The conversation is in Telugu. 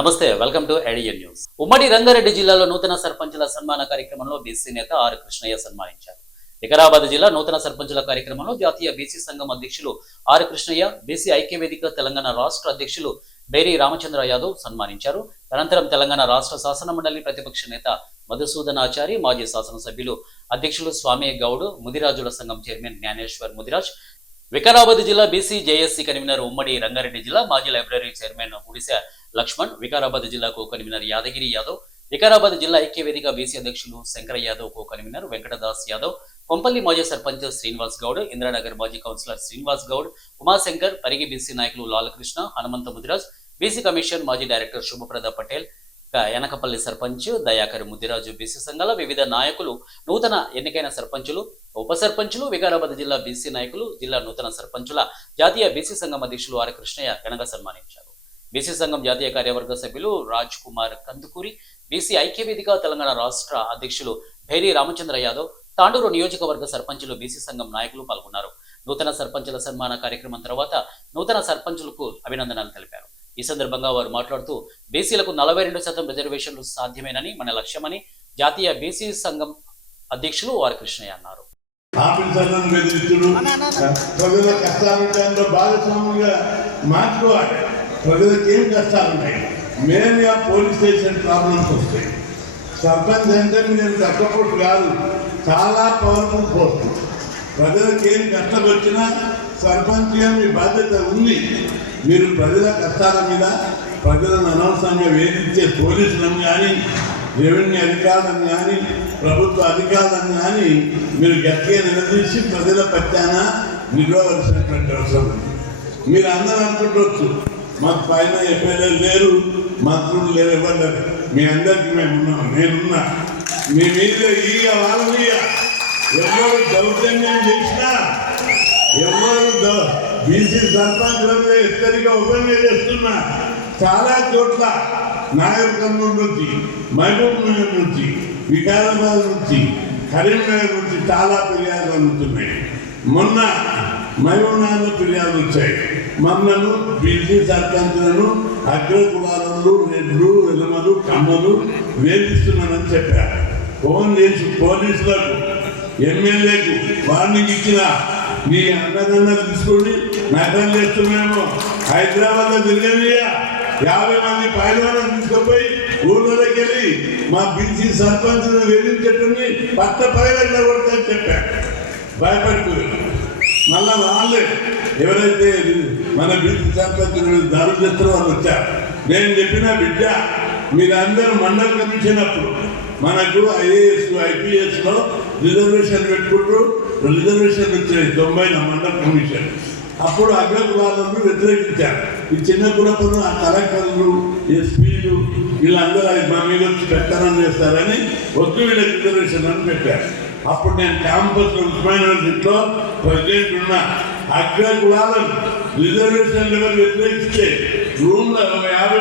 నమస్తే, వెల్కమ్ టు ఐడియన్ న్యూస్. ఉమ్మడి రంగారెడ్డి జిల్లాలో నూతన సర్పంచుల సన్మాన కార్యక్రమంలో బీసీ నేత ఆర్ కృష్ణయ్య సన్మానించారు. వికారాబాద్ జిల్లా నూతన సర్పంచుల కార్యక్రమంలో జాతీయ బీసీ సంఘం అధ్యక్షులు ఆర్ కృష్ణయ్య, బీసీ ఐక్యవేదిక తెలంగాణ రాష్ట్ర అధ్యక్షులు బేరి రామచంద్ర యాదవ్ సన్మానించారు. అనంతరం తెలంగాణ రాష్ట్ర శాసన మండలి ప్రతిపక్ష నేత మధుసూదనాచారి, మాజీ శాసనసభ్యులు అధ్యక్షులు స్వామి గౌడ్, ముదిరాజుల సంఘం చైర్మన్ జ్ఞానేశ్వర్ ముదిరాజ్, వికారాబాద్ జిల్లా బీసీ జేఏసీ కన్వీనర్ ఉమ్మడి రంగారెడ్డి జిల్లా మాజీ లైబ్రరీ చైర్మన్ ఉడిశా లక్ష్మణ్, వికారాబాద్ జిల్లా కో కన్వీనర్ యాదగిరి యాదవ్, వికారాబాద్ జిల్లా ఐక్యవేదిక బీసీ అధ్యక్షులు శంకర యాదవ్, కో కన్వీనర్ వెంకటదాస్ యాదవ్, కొంపల్లి మాజీ సర్పంచ్ శ్రీనివాస్ గౌడ్, ఇంద్రానగర్ మాజీ కౌన్సిలర్ శ్రీనివాస్ గౌడ్, ఉమాశంకర్, పరిగి బీసీ నాయకులు లాలకృష్ణ, హనుమంత ముదిరాజ్, బీసీ కమిషన్ మాజీ డైరెక్టర్ శుభప్రద పటేల్, యనకపల్లి సర్పంచ్ దయాకర్ ముదిరాజు, బీసీ సంఘాల వివిధ నాయకులు, నూతన ఎన్నికైన సర్పంచులు, ఉప సర్పంచులు, వికారాబాద్ జిల్లా బీసీ నాయకులు, జిల్లా నూతన సర్పంచుల జాతీయ బీసీ సంఘం అధ్యక్షులు ఆర్ కృష్ణయ్య ఘనంగా సన్మానించారు. బీసీ సంఘం జాతీయ కార్యవర్గ సభ్యులు రాజ్ కుమార్ కందుకూరి, బీసీ ఐక్యవేదిక తెలంగాణ రాష్ట్ర అధ్యక్షులు భేరి రామచంద్ర యాదవ్, తాండూరు నియోజకవర్గ సర్పంచులు, బీసీ సంఘం నాయకులు పాల్గొన్నారు. నూతన సర్పంచుల సన్మాన కార్యక్రమం తర్వాత నూతన సర్పంచులకు అభినందనలు తెలిపారు. ఈ సందర్భంగా వారు మాట్లాడుతూ బీసీలకు 42% రిజర్వేషన్లు సాధ్యమేనని మన లక్ష్యమని జాతీయ బీసీ సంఘం అధ్యక్షులు ఆర్ కృష్ణయ్య అన్నారు. ప్రజలకు ఏం కష్టాలు ఉన్నాయి, మెయిన్గా పోలీస్ స్టేషన్ ప్రాబ్లమ్స్ వస్తాయి. సర్పంచ్ అంటే మీరు తక్కువ కాదు, చాలా పవర్ఫుల్ పోస్ట్. ప్రజలకు ఏం కష్టం వచ్చినా సర్పంచ్గా మీ బాధ్యత ఉంది. మీరు ప్రజల కష్టాల మీద ప్రజలను అనవసరంగా వేధించే పోలీసులను కానీ, రెవెన్యూ అధికారులను కానీ, ప్రభుత్వ అధికారులను కానీ మీరు గట్టిగా నిలదీసి ప్రజల పక్షాన నిలవలసినటువంటి అవసరం ఉంది. మీరు అందరూ అనుకుంటవచ్చు మాకు పైన ఎమ్మెల్యే లేరు, మంత్రులు లేరు, ఎవరు లేరు. మీ అందరికీ మేము ఉన్నాం, నేనున్నా. మీ మీద ఈగ వాళ్ళ మీద ఎవరు దౌర్జన్యం చేసినా, ఎవరు బీసీ సర్పంచుల మీద హెచ్చరిక ఉపన్య చేస్తున్నా, చాలా చోట్ల నాగర్ కర్నూలు నుంచి, మహబూబ్ నగర్ నుంచి, వికారాబాద్ నుంచి, కరీంనగర్ నుంచి చాలా ఫిర్యాదులు అందుతున్నాయి. మొన్న మహబూబ్ నగర్లో ఫిర్యాదులు వచ్చాయి. మమ్మల్ని బీసీ సర్పంచులను అగ్రకులాలను, రెడ్లు, ఎలమలు, కమ్మలు వేధిస్తున్నానని చెప్పారు. ఫోన్ చేసి పోలీసులకు, ఎమ్మెల్యేకు వార్నింగ్ ఇచ్చిన నీ అన్నదన్నలు తీసుకుని నటన చేస్తున్నామో హైదరాబాద్లో తిరగనియా 50 మంది పైలవాళ్ళని తీసుకుపోయి ఊళ్ళోకి వెళ్ళి మా బీసీ సర్పంచులను వేధించేట్టుని పట్ట పైలట్లో కొడతాని చెప్పారు. భయపడుతుంది. మళ్ళా వాళ్ళే ఎవరైతే మన బీసీ సర్పంచులు దాడులు చేస్తారో వాళ్ళు వచ్చారు. నేను చెప్పిన బిడ్డ, మీరందరూ మండల కమిషన్ అప్పుడు మనకు ఐఏఎస్ ఐపీఎస్లో రిజర్వేషన్ పెట్టుకుంటూ రిజర్వేషన్ వచ్చాయి 90 మండల కమిషన్. అప్పుడు అగ్రకులాలను వ్యతిరేకించారు. ఈ చిన్న కులపను ఆ కలెక్టర్లు, ఎస్పీలు వీళ్ళందరూ మా మీద వచ్చి పెట్టాలని చేస్తారని వద్దు వీళ్ళకి రిజర్వేషన్ అని పెట్టారు. అప్పుడు నేను క్యాంపస్ ఉస్మాన్ యూనివర్సిటీలో ప్రెసిడెంట్ ఉన్నా. అగ్రకులాలను రిజర్వేషన్ లెవెల్ వ్యతిరేకిస్తే రూమ్లో 50